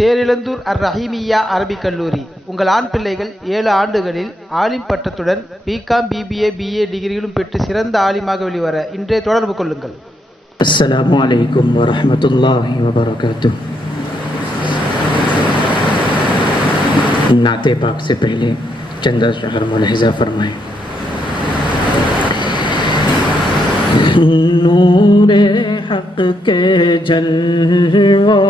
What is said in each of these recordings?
தேரிழந்தூர் அர் ரஹீமியா அரபிக் கல்லூரி உங்கள் ஆண் பிள்ளைகள் ஏழு ஆண்டுகளில் ஆலிம் பட்டத்துடன் பிகாம் பிபிஏ பிஏ டிகிரிகளும் பெற்று சிறந்த ஆலிமாக வெளிவர இன்றைய தொடர்பு கொள்ளுங்கள் அஸ்லாம் வலைக்கம் வரமத்துல்லாஹி வபரகாத்து நாத்தே பாக் சந்தா ஷஹர் மொல் ஹிசா ஃபர்மாய்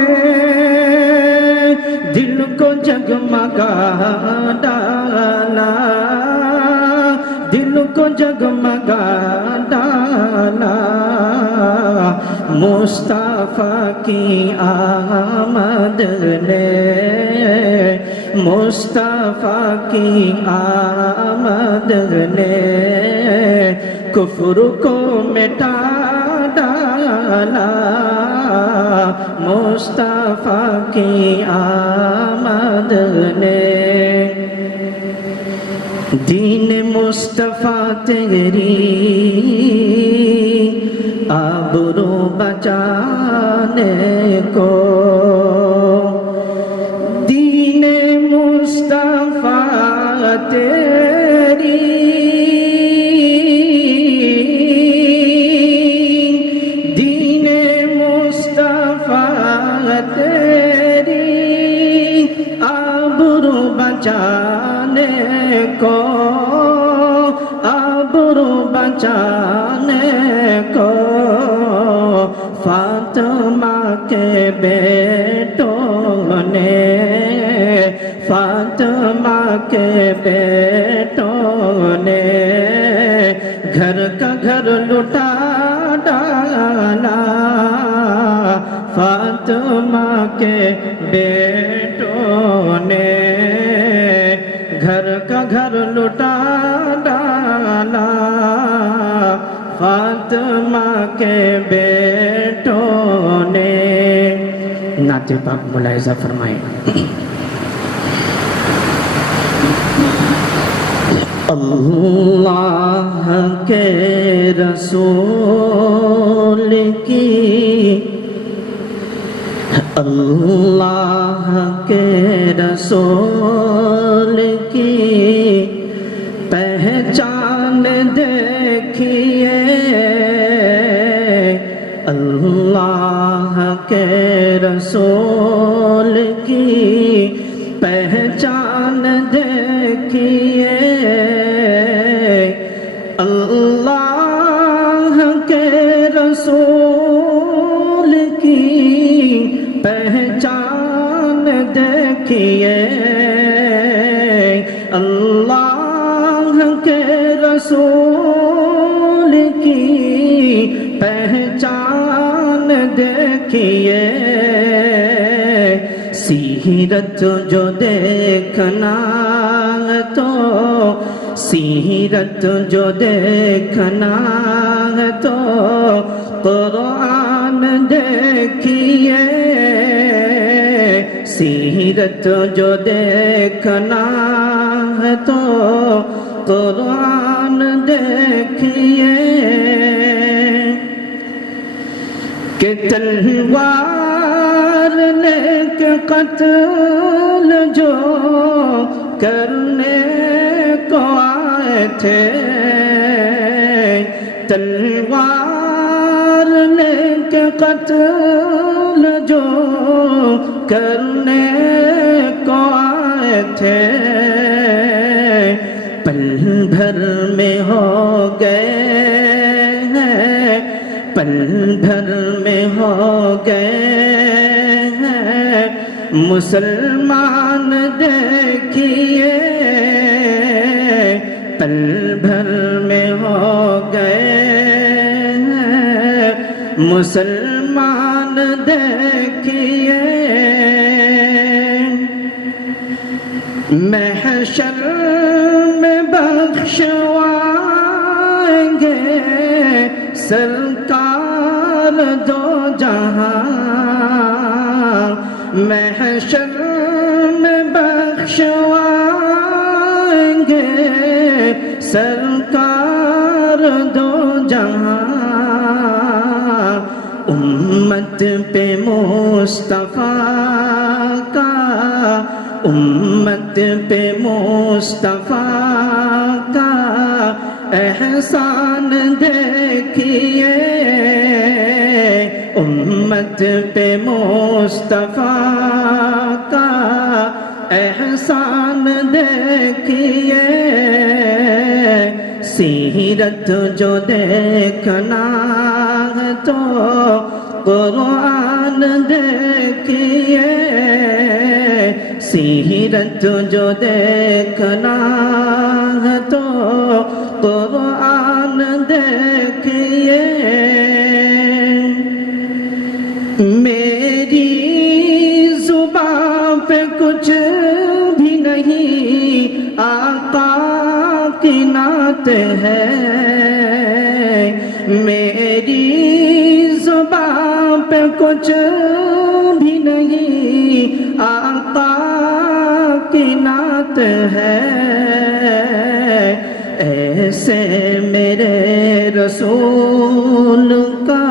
ने दिल को जगमॻा दाल दिल को जगुमा दा मुफ़ा आ मद ने मुस्ताफ़ी की आमद ने कुफर को मिटा डाला مصطفیٰ کی آمد نے دین مصطفیٰ تیری عبرو بچانے کو teri aburu bachane ko aburu bachane fatma ke beto ne fatma ke beto Fatima کے بیٹوں نے گھر کا گھر لٹا کے بیٹوں نے ناتواں بلائی اللہ کے رسول کی اللہ کے رسول کی پہچان دیکھئے اللہ کے رسول کی جان دیکھئے اللہ کے رسول کی پہچان دیکھئے سیرت جو دیکھنا تو سیرت جو دیکھنا تو قرآن دیکھئے सीरत जो देखना है तो करान देख के तलवार लेक कत जो करने को आए थे तलवार लेक कत جو کرنے کو آئے تھے پل بھر میں ہو گئے پل بھر میں ہو گئے مسلمان دیکھئے پل بھر میں ہو گئے مسلمان مح شرم بخشوگے سرکار دو جہاں مح شرم بخشوگے سرکار دو جہاں محمد پہ مصطفیٰ کا امت پہ مصطفیٰ کا احسان دیکھیے امت پہ مصطفیٰ کا احسان دیکھیے سیرت جو دیکھنا ہے تو قرآن دیکھیے سیرت جو دیکھنا ہے تو قرآن دیکھیے میری زبان پہ کچھ بھی نہیں آقا کی نعت ہے میری कुछ भी नहीं आता कि नात है ऐसे मेरे रसूल का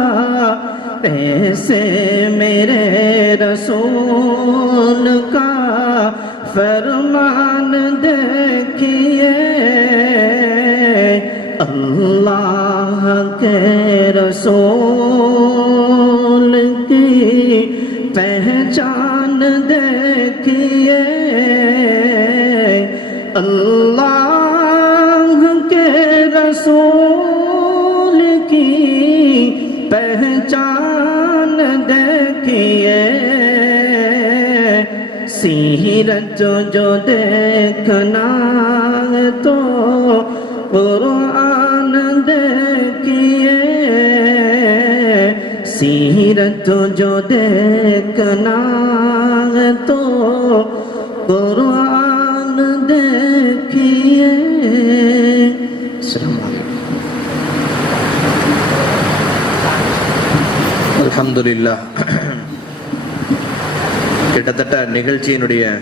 ऐसे मेरे रसूल का फरमान देखिए अल्लाह के रसो کے के रसूल की पहचान देके सिंहरतो जो देखना تو तो पुराणी सिंरज जो देखना دیکھنا அலமதுல்லா கிட்டத்தட்ட நிகழ்ச்சியினுடைய